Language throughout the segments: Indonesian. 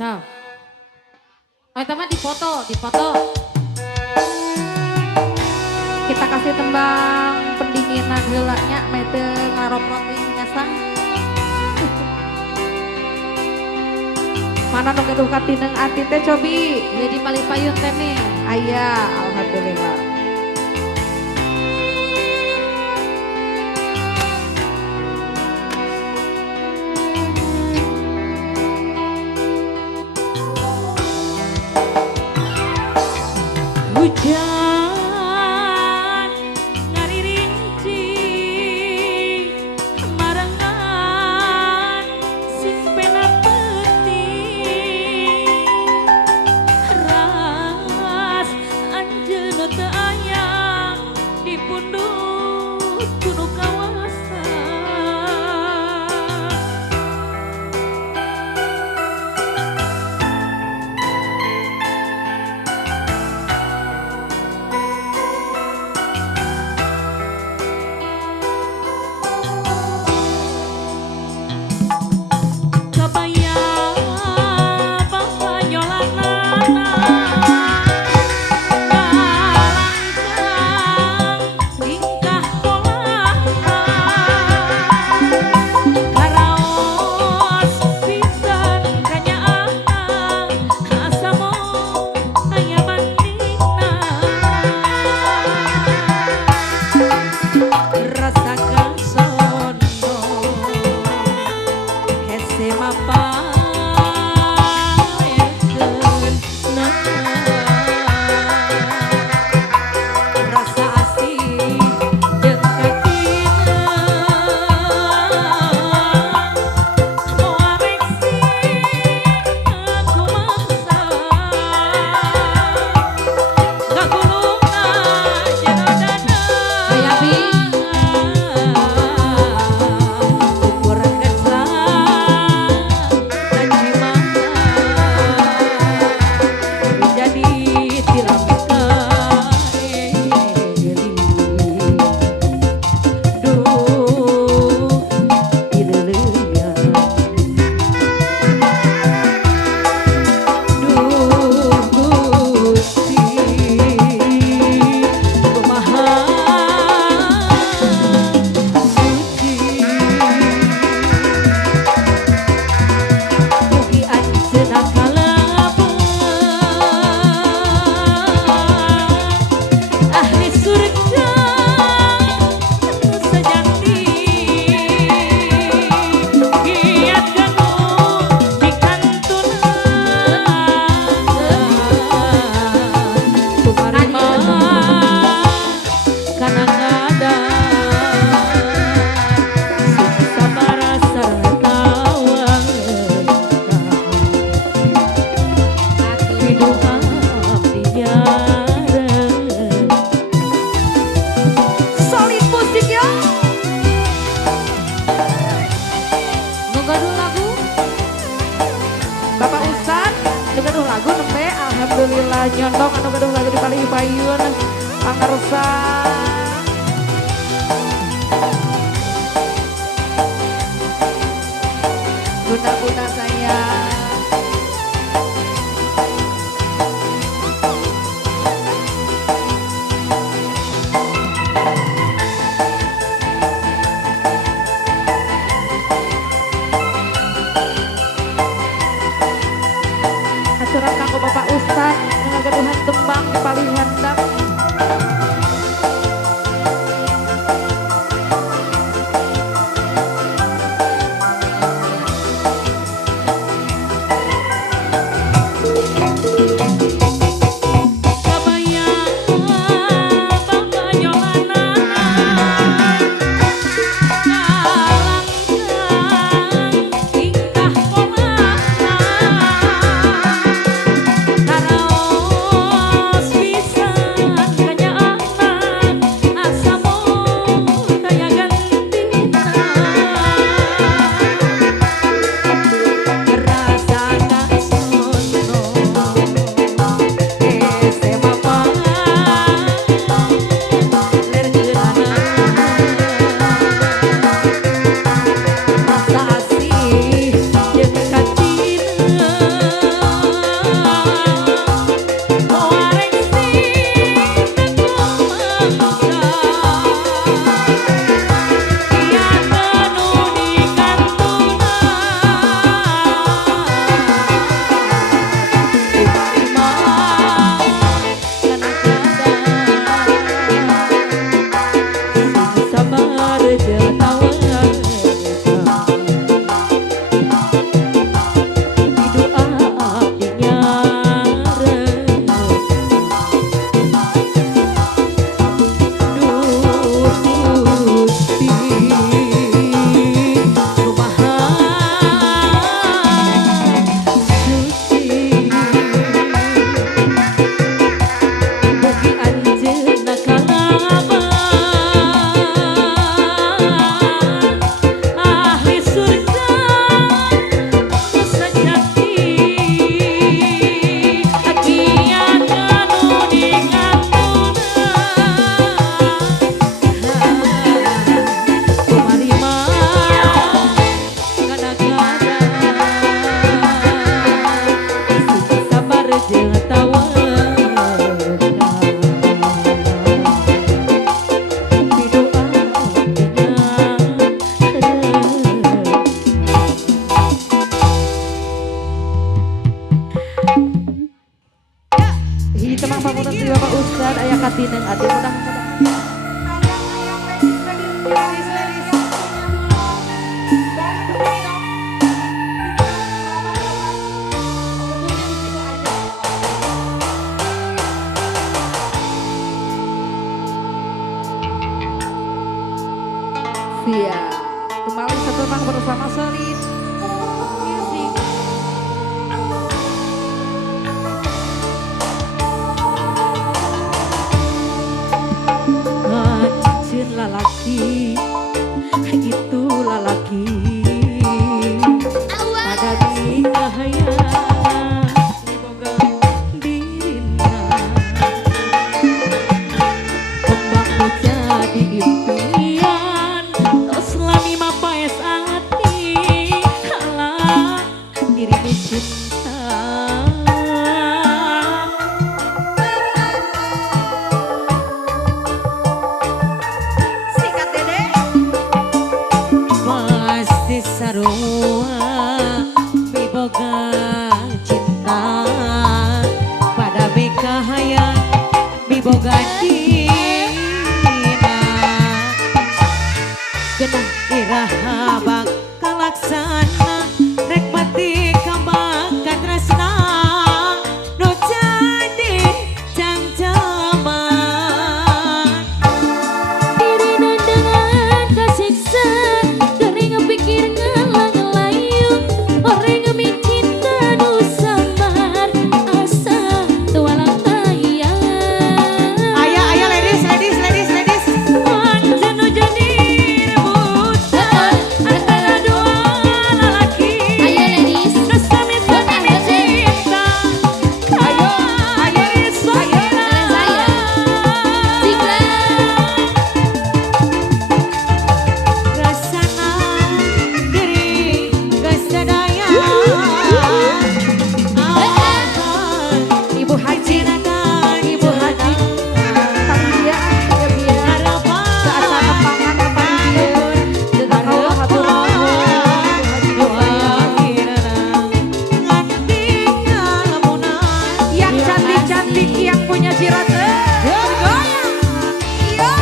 Nah, oh teman dipoto, dipoto. Kita kasih tembang pendinginan gelaknya, mete ngaroproting ngasang. Mana nu gaduh katineng ati teh cobi, jadi palipayun teh nih. Aya, alhamdulillah. Hujan ngaririnci marengan sing pena penting ras anjeun teu aya di pundut gunung kawasan. Alhamdulillah nyondong anu gaduh lagu di Palihapayun pangarsa bunda-bunda saya aturan kanggo Bapak Ustad ngagaduhan tembang di Palihandap. cinta. Sikat dede. Pasti sarua biboga cinta pada beka hayang biboga dina genah iraha bakal laksana rek mati kambang katresna nu jadi jam-jaman diri dengan kasiksa dari ngepikir ngalang-layung orang ngemincinta nu samar asa tualang tayang Ayah ladies. Anjir nu jadi rebutan antara dua lelaki nu sami-sami cinta. Ayo rasana diri geus sadaya Ibu Haji, Ibu Haji panitia ya biar harapan saat kepangan ke panitia dengan Allah hatur nuhun yang cantik-cantik yang punya jirat goyang iya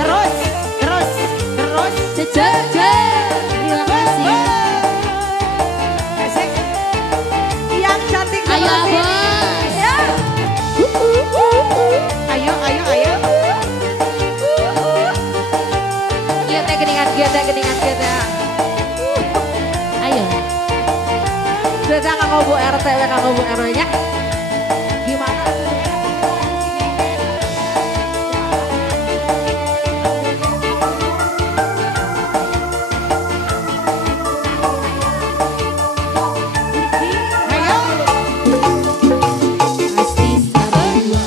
Terus. terima kasih Kasih. Yang cantik ayo banget. bos Ya. Ayo. iya teh geningan kieu teh ayo sudah kanggo Bu RT we kanggo Bu RW nya gimana pasti sarua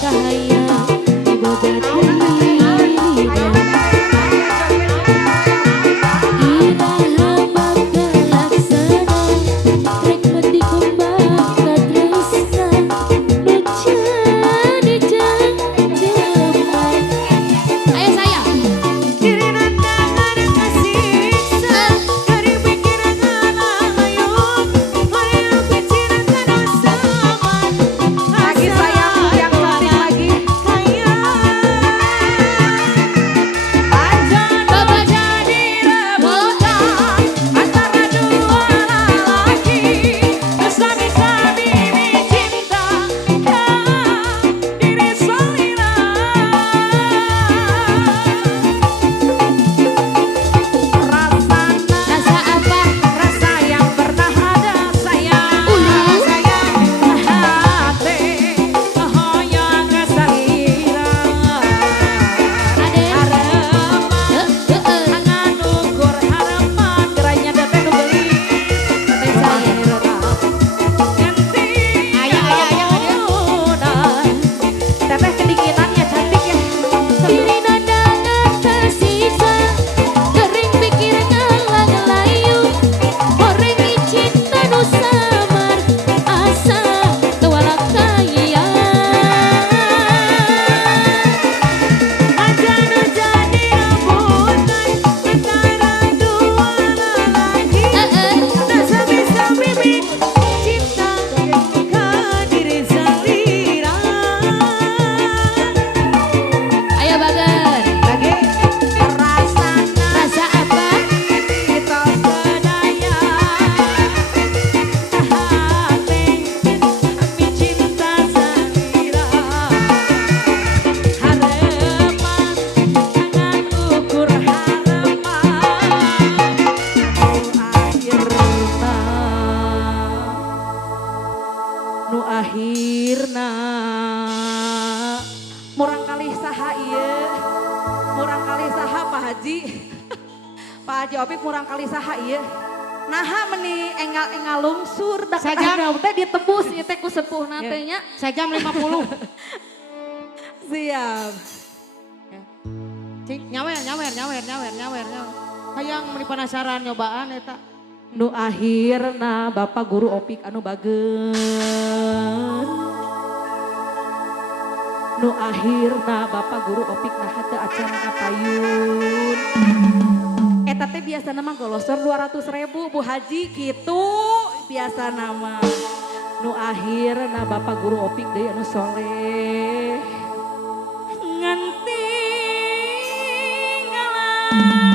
cahaya iboga dina iraha bakal laksana rek mati kembang katresna nu jadi jam-jaman ayo saya Diri nandangan kasiksa dari pikiran ngalayung hayang pikiran saman lagi sayang yang cantik lagi Bapak jadi rebutan antara dua lelaki nu sami-sami cinta diri salira rasa apa rasa yang pernah ada sayang hati hoyong kesalira angan ukur harapan geranya datang kembali teteh kedinginannya cantik ya diri nandangan tersisa kering pikiran ngalang-layung orang cinta nu samar asa tualang tayang Aja nu jadi rebutan antara dua lelaki nu sami-sami cinta ka diri salira. ayo bager lagi rasa apa kita sedaya hati kami cinta salira harapan angan ukur harapan nu akhirna murang kali saha ieu murang kali saha Pak Haji Pak Haji Opik murang kali saha ieu naha meni engal-engal lungsur dak Sajam. teh ditebus ieu teh ku sepuh nantinya Sejam 50. siap Nyawer. Hayang meni penasaran nyobaan eta. Nu akhirna Bapak Guru Opik anu bageun. Nu akhirna Bapak Guru Opik nah teu acara ngapayun. Eta teh biasa nama golosor 200.000 Bu Haji gitu biasa nama. Nu akhirna Bapak Guru Opik deui anu soleh. Nganti ngalah